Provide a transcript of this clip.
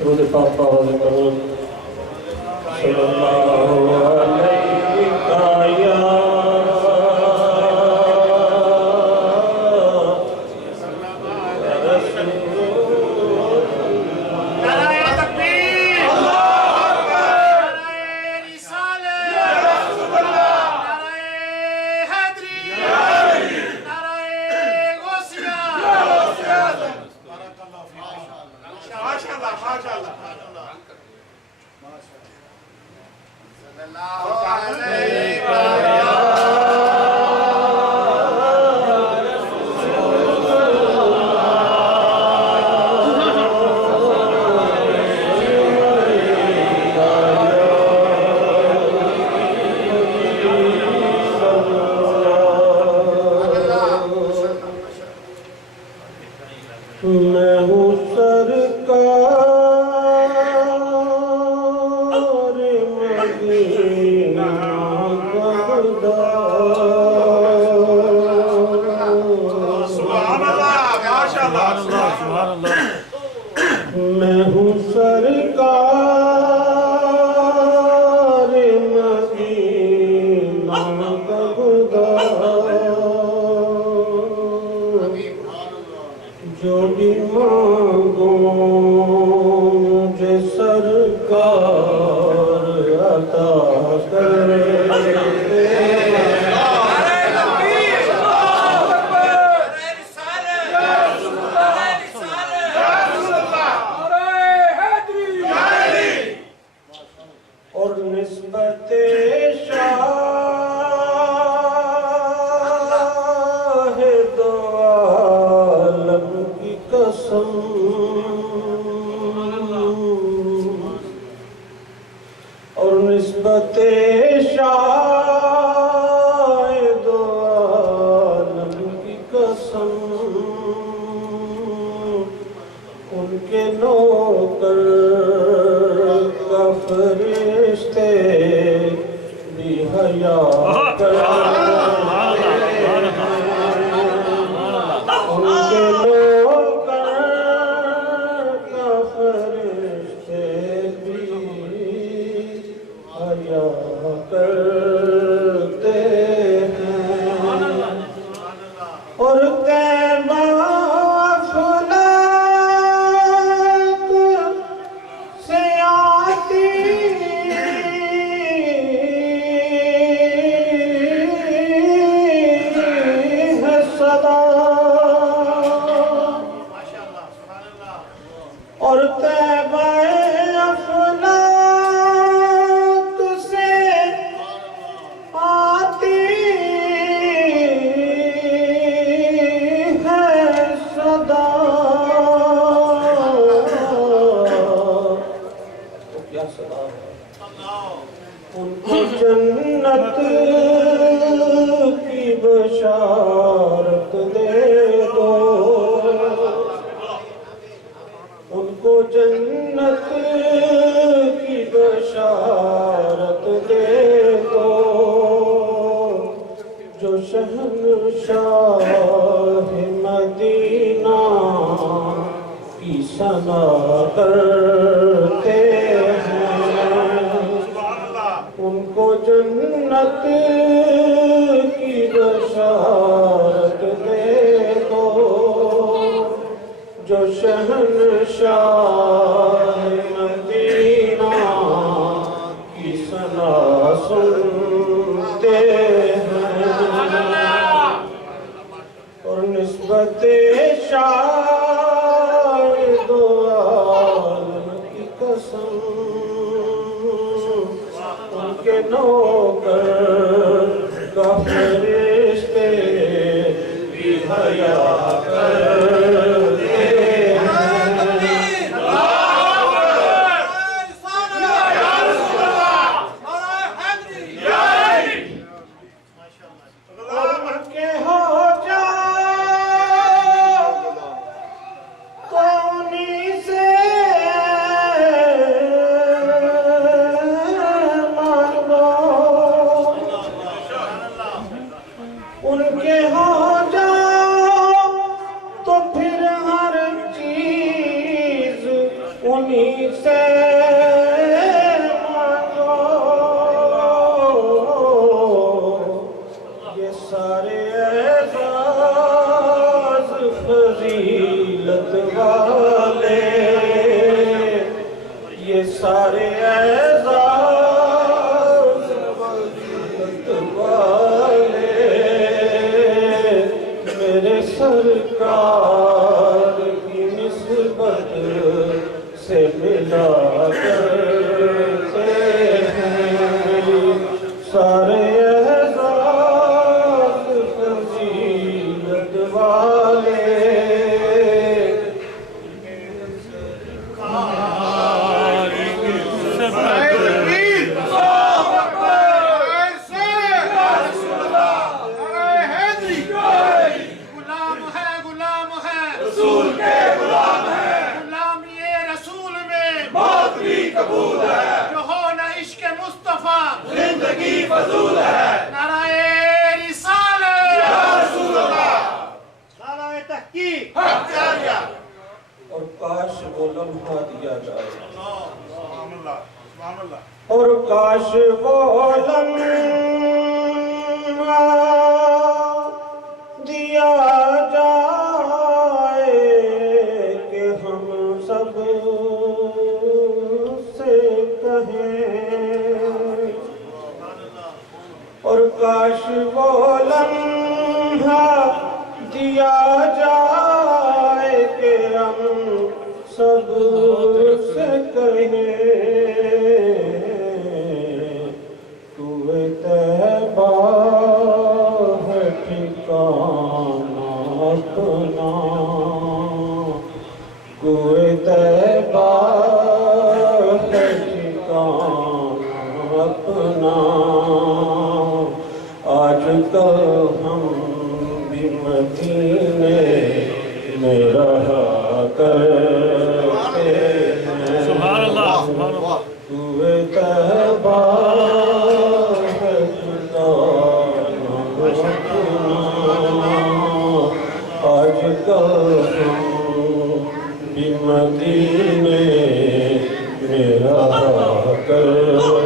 درود پاک پاک کرو صلی اللہ علیہ یا میں ہوں سرکار مدینہ بغداد میں ہوں سرکار مدینہ بغداد جو بھی مانگو مجھے سرکار عطا کرے اور نسبت شاہ دو عالم کی قسم اور نسبت شاہ دو عالم کی قسم ان کے نوکر کا فرشتے بھی حیا ان کے نوکر کا فرشتے بھی حیا کرتے ہیں اور طیبہ افلاک سے آتی ہے صدا اور طیبہ افلاک سے آتی ہے صدا تو کیا صدا ہے ان کو جنت کی بشارت دے دو ان کو جنت کی بشارت دے دو جو شہنشاہ مدینہ کی ثنا کرتے ہیں ان کو جنت کی بشارت دے دو جو شہنشاہ مدینہ کی ثنا سنتے ہیں اور نسبت شاہ دو عالم کی قسم ان کے نوکر انہی سے مانگو یہ سارے اعزاز فضیلت والے یہ سارے اعزاز فضیلت والے میرے سرکار کی نسبت سے ملا کرتے ہیں سارے اعزاز فضیلت والے جو ہو نہ عشق مصطفیٰ زندگی فضول ہے نعرہ رسالت یا رسول اللہ نعرہ تحقیق حق جاریہ اور کاش وہ لمحہ دیا جائے سبحان اللہ اور کاش وہ لمحہ دیا جائے کہ ہم سب سے کہیں اور کاش وہ لمحہ دیا جائے کہ ہم سب سے کہیں کوئے طیبہ ہے ٹھکانہ اپنا کوئے طیبہ ہے ٹھکانہ اپنا آج کل ہم بھی مدینے میں رہا کرتے ہیں سبحان اللہ سبحان اللہ کوئے طیبہ ہے ٹھکانہ اپنا آج کل ہم بھی مدینے میں رہا کرتے